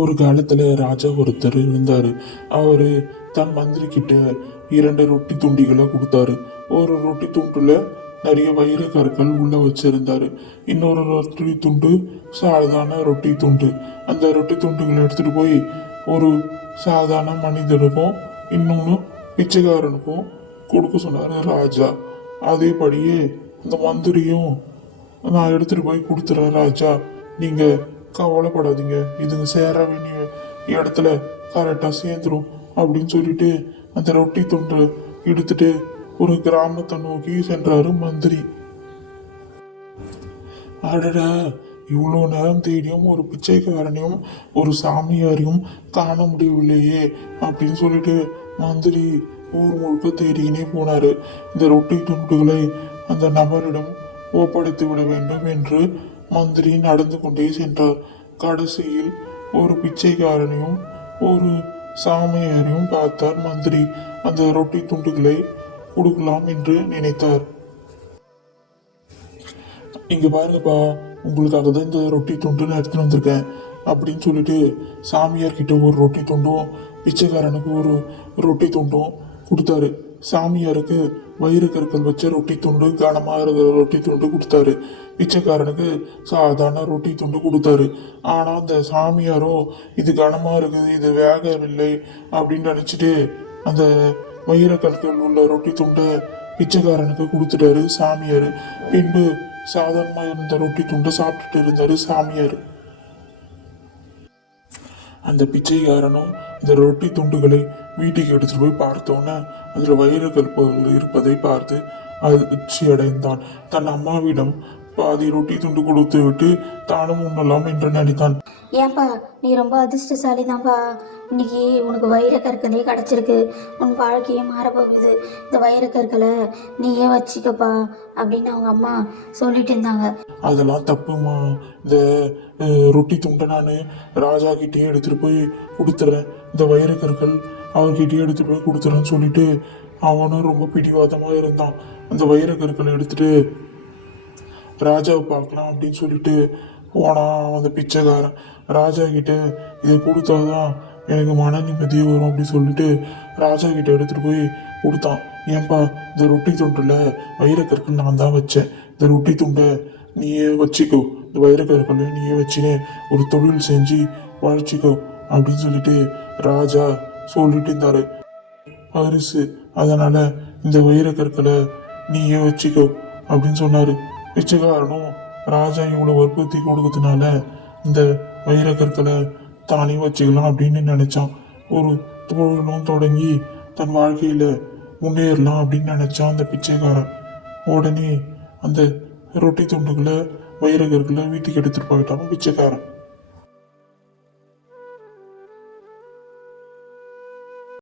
ஒரு காலத்துல ராஜா ஒருத்தர் இருந்தாரு. அவரு தன் மந்திரி கிட்ட 2 ரொட்டி துண்டிகளை கொடுத்தாரு. ஒரு ரொட்டி துண்டுல நிறைய வைர கற்கள் உள்ள வச்சிருந்தாரு. இன்னொரு ரொட்டி துண்டு சாதாரண ரொட்டி துண்டு. அந்த ரொட்டி துண்டுகளை எடுத்துட்டு போய் ஒரு சாதாரண மனிதனுக்கும் இன்னொன்னு பிச்சைக்காரனுக்கும் கொடுக்க சொன்னாரு ராஜா. அதேபடியே அந்த மந்திரியும் நான் எடுத்துட்டு போய் கொடுத்துறேன் ராஜா, நீங்க கவலைப்படாதீங்க, இதுங்க சேர வேண்டிய இடத்துல கரெக்டாக சேர்ந்துரும் அப்படின்னு சொல்லிட்டு அந்த ரொட்டி துண்டு எடுத்துட்டு ஒரு கிராமத்தை நோக்கி சென்றாரு மந்திரி. அடடா, இவ்வளோ நேரம் தேடியும் ஒரு பிச்சைக்காரனையும் ஒரு சாமியாரையும் காண முடியவில்லையே அப்படின்னு சொல்லிட்டு மந்திரி ஊர் முழுக்க தேடிக்கினே போனாரு. இந்த ரொட்டி துண்டுகளை அந்த நபரிடம் ஒப்படைத்து விட வேண்டும் என்று மந்திரி நடந்து கொண்டே சென்றார். கடைசியில் ஒரு பிச்சைக்காரனையும் ஒரு சாமியாரையும் பார்த்தார் மந்திரி. அந்த ரொட்டி துண்டுகளை கொடுக்கலாம் என்று நினைத்தார். இங்க பாருங்கப்பா, உங்களுக்காக தான் இந்த ரொட்டி துண்டு நான் எடுத்துட்டு வந்திருக்கேன் அப்படின்னு சொல்லிட்டு சாமியார் கிட்ட ஒரு ரொட்டி துண்டும் பிச்சைக்காரனுக்கு ஒரு ரொட்டி துண்டும் கொடுத்தாரு. சாமியாருக்கு வயிறு கற்கள் வச்ச ரொட்டி துண்டு, கனமாக இருக்கிற ரொட்டி துண்டு கொடுத்தாரு. பிச்சைக்காரனுக்கு சாதாரண ரொட்டி துண்டு கொடுத்தாரு. ஆனால் அந்த சாமியாரோ இது கனமாக இருக்குது, இது வேகவில்லை அப்படின்னு நினச்சிட்டு அந்த வயிறு கற்கள் உள்ள ரொட்டி துண்டை பிச்சைக்காரனுக்கு கொடுத்துட்டாரு சாமியார். பின்பு சாதாரணமாக இருந்த ரொட்டி துண்டை சாப்பிட்டுட்டு இருந்தாரு சாமியார். அந்த பிச்சைக்காரனும் இந்த ரொட்டி துண்டுகளை வீட்டுக்கு எடுத்துட்டு போய் பார்த்தோன்னே அதில் வைர கற்கள் இருப்பதை பார்த்து அதிர்ச்சி அடைந்தான். தன் அம்மாவிடம் பாதி ரொட்டி துண்டு கொடுத்து விட்டு தானும் உண்ணலாம் என்று நினைத்தான். ஏன்பா, நீ ரொம்ப அதிர்ஷ்டசாலி தான்ப்பா. இன்னைக்கு உனக்கு வைர கற்களே கிடச்சிருக்கு. உன் வாழ்க்கையே மாறப்போகுது. இந்த வைர கற்களை நீயே வச்சுக்கப்பா அப்படின்னு அவங்க அம்மா சொல்லிட்டு இருந்தாங்க. அதெல்லாம் தப்புமா, இந்த ரொட்டி துண்டை நான் ராஜா கிட்டே எடுத்துட்டு போய் கொடுத்துறேன், இந்த வைர கற்கள் அவர்கிட்டயே எடுத்துட்டு போய் கொடுத்துறேன்னு சொல்லிட்டு அவனும் ரொம்ப பிடிவாதமாக இருந்தான். அந்த வைர கற்களை எடுத்துட்டு ராஜாவை பார்க்கலாம் அப்படின்னு சொல்லிட்டு போனான் அந்த பிச்சைக்காரன். ராஜா கிட்ட இதை கொடுத்தாதான் எனக்கு மன நிம்மதியே வரும் அப்படின்னு சொல்லிட்டு ராஜா கிட்ட எடுத்துட்டு போய் கொடுத்தான். ஏன்பா, இந்த ரொட்டி துண்டுல வைரக்கற்கள் நான் தான் வச்சேன், இந்த ரொட்டி துண்டை நீயே வச்சுக்கோ, இந்த வைரக்கற்களை நீயே வச்சுனே ஒரு தொழில் செஞ்சு வளர்ச்சிக்கோ அப்படின்னு சொல்லிட்டு ராஜா சொல்லிட்டு இருந்தாரு. அரிசு, அதனால இந்த வைரக்கற்களை நீயே வச்சுக்கோ அப்படின்னு சொன்னாரு. பிச்சைக்காரனும் ராஜா இவ்வளவு வற்புறுத்தி கொடுக்கறதுனால இந்த வைரக்கற்களை தானே வச்சுக்கலாம் அப்படின்னு நினைச்சான். ஒரு தொழிலும் தொடங்கி தன் வாழ்க்கையில முன்னேறலாம் அப்படின்னு நினைச்சான் அந்த பிச்சைக்காரன். உடனே அந்த ரொட்டி துண்டுகளை வைரக்கற்களை வீட்டுக்கு எடுத்துட்டு போயிட்டான் பிச்சைக்காரன்.